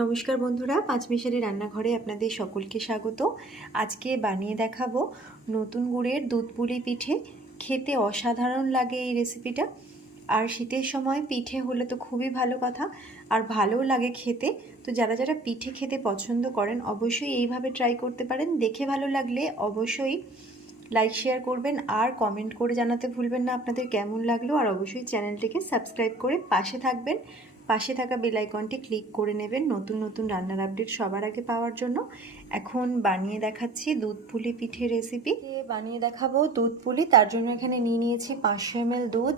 নমস্কার বন্ধুরা, পাঁচমিশালি রান্নাঘরে আপনাদের সকলকে স্বাগত। আজকে বানিয়ে দেখাবো নতুন গুড়ের দুধ পুলি পিঠে। খেতে অসাধারণ লাগে এই রেসিপিটা। আর শীতের সময় পিঠে হলে তো খুবই ভালো কথা, আর ভালোও লাগে খেতে। তো যারা যারা পিঠে খেতে পছন্দ করেন, অবশ্যই এইভাবে ট্রাই করতে পারেন। দেখে ভালো লাগলে অবশ্যই লাইক শেয়ার করবেন, আর কমেন্ট করে জানাতে ভুলবেন না আপনাদের কেমন লাগল। আর অবশ্যই চ্যানেলটিকে সাবস্ক্রাইব করে পাশে থাকবেন। পাশে থাকা বেল আইকনটি ক্লিক করে নেবেন নতুন নতুন রান্নার আপডেট সবার আগে পাওয়ার জন্য। এখন বানিয়ে দেখাচ্ছি দুধ পুলি পিঠে রেসিপি বানিয়ে দেখাবো দুধ পুলি তার জন্য এখানে নিয়ে নিয়েছি পাঁচশো এমএল দুধ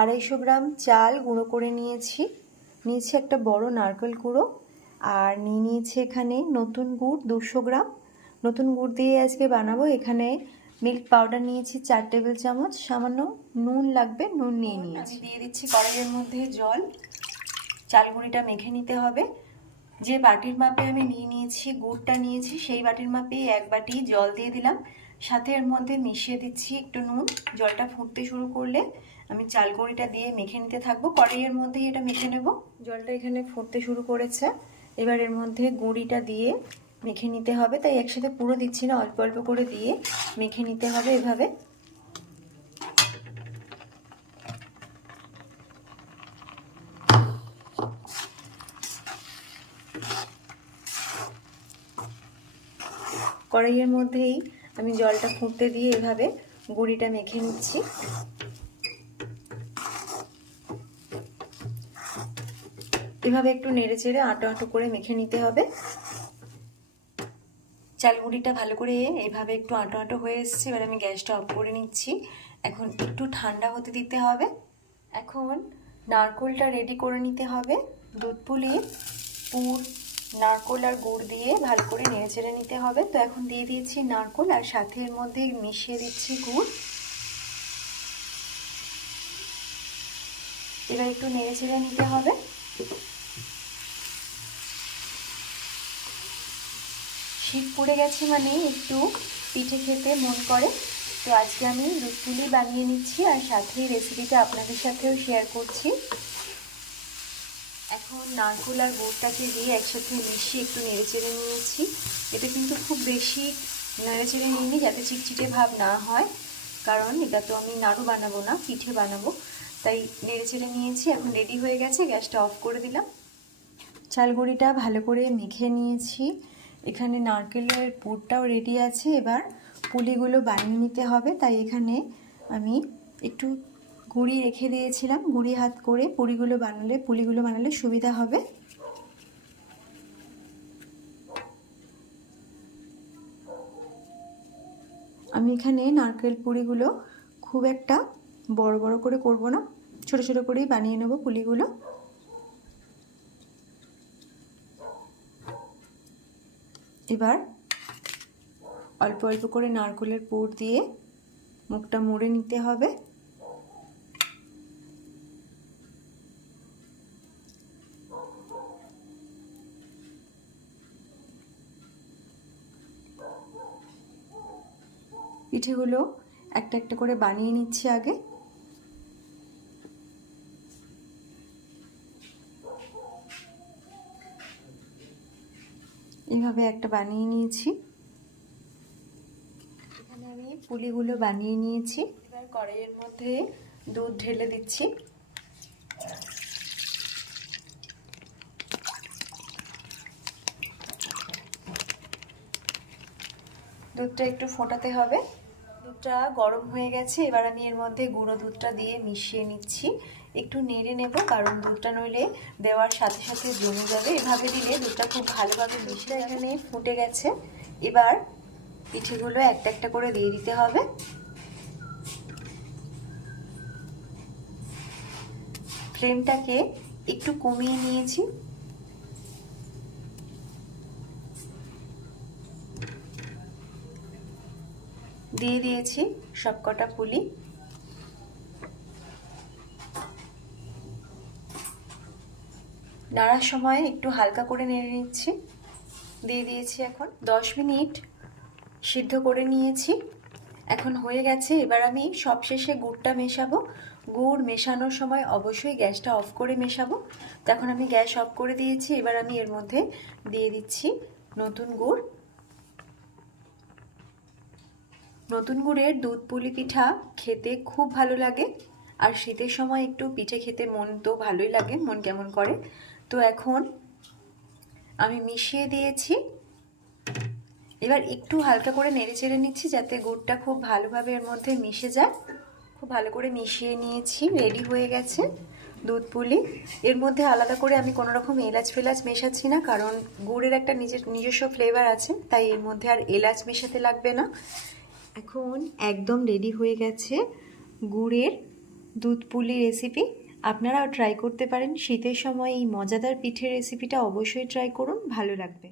আড়াইশো গ্রাম চাল গুঁড়ো করে নিয়েছি নিয়েছি একটা বড় নারকেল গুঁড়ো আর নিয়ে নিয়েছি এখানে নতুন গুড় দুশো গ্রাম। নতুন গুড় দিয়ে আজকে বানাবো এখানে মিল্ক পাউডার নিয়েছি চার টেবিল চামচ সামান্য নুন লাগবে নুন নিয়ে নিয়েছি। দিয়ে দিচ্ছি কড়াইয়ের মধ্যে জল। চালগুড়িটা মেখে নিতে হবে। যে বাটির মাপে আমি নিয়ে নিয়েছি, গুড়টা নিয়েছি, সেই বাটির মাপে এক বাটি জল দিয়ে দিলাম। সাথে এর মধ্যে মিশিয়ে দিচ্ছি একটু নুন। জলটা ফুটতে শুরু করলে আমি চালগুড়িটা দিয়ে মেখে নিতে থাকব। কড়াইয়ের মধ্যেই এটা মেখে নেব। জলটা এখানে ফুটতে শুরু করেছে। এবার এর মধ্যে গুঁড়িটা দিয়ে মেখে নিতে হবে। তাই একসাথে পুরো দিচ্ছি না, অল্প অল্প করে দিয়ে মেখে নিতে হবে এভাবে। কড়াইয়ের মধ্যেই আমি জলটা ফুটতে দিয়ে এভাবে গুঁড়িটা মেখে নিচ্ছি। এভাবে একটু নেড়ে চেড়ে আটো আটো করে মেখে নিতে হবে। চাল চালগুড়িটা ভালো করে এইভাবে একটু আটো আটো হয়ে এসছে, এবার আমি গ্যাসটা অফ করে নিচ্ছি। এখন একটু ঠান্ডা হতে দিতে হবে। এখন নারকোলটা রেডি করে নিতে হবে। দুধ পুলি, পুর নারকোল আর গুড় দিয়ে ভালো করে নেড়ে চেড়ে নিতে হবে। তো এখন দিয়ে দিয়েছি নারকোল আর সাথে এর মধ্যে মিশিয়ে দিচ্ছি গুড়। এবার একটু নেড়ে চেড়ে নিতে হবে। শীত পড়ে গেছে মানে একটু পিঠে খেতে মন করে। তো আজকে আমি দুধ বানিয়ে নিচ্ছি আর সাথে রেসিপিটা আপনাদের সাথেও শেয়ার করছি। এখন নারকোল আর গুড়টাকে দিয়ে একসাথে মিশিয়ে একটু নেড়ে চেড়ে নিয়েছি। এটা কিন্তু খুব বেশি নেড়ে চেড়ে নিইনি যাতে চিটচিটে ভাব না হয়, কারণ এটা তো আমি নাড়ু বানাবো না, পিঠে বানাবো। তাই নেড়ে চেড়ে নিয়েছি, এখন রেডি হয়ে গেছে, গ্যাসটা অফ করে দিলাম। চালগুড়িটা ভালো করে মেখে নিয়েছি। এখানে নারকেলের পুরটাও রেডি আছে, এবার পুলিগুলো বানিয়ে নিতে হবে, তাই এখানে আমি একটু গুঁড়ি রেখে দিয়েছিলাম, গুঁড়ি হাত করে পুরিগুলো বানালে, পুলিগুলো বানালে সুবিধা হবে। আমি এখানে নারকেল পুরিগুলো খুব একটা বড় বড় করে করব না, ছোট ছোট করেই বানিয়ে নেব পুলিগুলো। এবার অল্প অল্প করে নারকেলের পুর দিয়ে মুখটা মুড়ে নিতে হবে। পিঠেগুলো একটা একটা করে বানিয়ে নিচ্ছি আগে। এভাবে একটা বানিয়ে নিয়েছি। এখানে আমি পুলিগুলো বানিয়ে নিয়েছি। এবার কড়াইয়ের মধ্যে দুধ ঢেলে দিচ্ছি। দুধটা একটু ফোটাতে হবে। দুধটা গরম হয়ে গেছে, এবার আমি এর মধ্যে গুঁড়ো দুধটা দিয়ে মিশিয়ে নিচ্ছি। একটু নেড়ে নেব, কারণ দুধটা নইলে দেওয়ার সাথে সাথে জমে যাবে। এভাবে দিলে দুধটা খুব ভালোভাবে মিশে এখানে ফুটে গেছে। এবার পিঠেগুলো একটা একটা করে দিয়ে দিতে হবে। ফ্লেমটাকে একটু কমিয়ে নিয়েছি। দিয়ে দিয়েছি সবকটা পুলি। নাড়ার সময় একটু হালকা করে নেড়ে নিচ্ছি। দিয়ে দিয়েছি এখন দশ মিনিট সিদ্ধ করে নিয়েছি। এখন হয়ে গেছে, এবার আমি সবশেষে গুড়টা মেশাবো। গুড় মেশানোর সময় অবশ্যই গ্যাসটা অফ করে মেশাবো। তো এখন আমি গ্যাস অফ করে দিয়েছি, এবার আমি এর মধ্যে দিয়ে দিচ্ছি নতুন গুড়। নতুন গুড়ের দুধ পুলি পিঠা খেতে খুব ভালো লাগে। আর শীতের সময় একটু পিঠে খেতে মন তো ভালোই লাগে, মন কেমন করে। তো এখন আমি মিশিয়ে দিয়েছি। এবার একটু হালকা করে নেড়ে চেড়ে নিচ্ছি যাতে গুড়টা খুব ভালোভাবে এর মধ্যে মিশে যায়। খুব ভালো করে মিশিয়ে নিয়েছি, রেডি হয়ে গেছে দুধ পুলি। এর মধ্যে আলাদা করে আমি কোনো রকম এলাচ ফেলাচ মেশাচ্ছি না, কারণ গুড়ের একটা নিজের নিজস্ব ফ্লেভার আছে, তাই এর মধ্যে আর এলাচ মেশাতে লাগবে না। এখন একদম রেডি হয়ে গেছে গুড়ের দুধ পুলি রেসিপি আপনারাও ট্রাই করতে পারেন। শীতের সময় এই মজাদার পিঠের রেসিপিটা অবশ্যই ট্রাই করুন। ভালো লাগবে।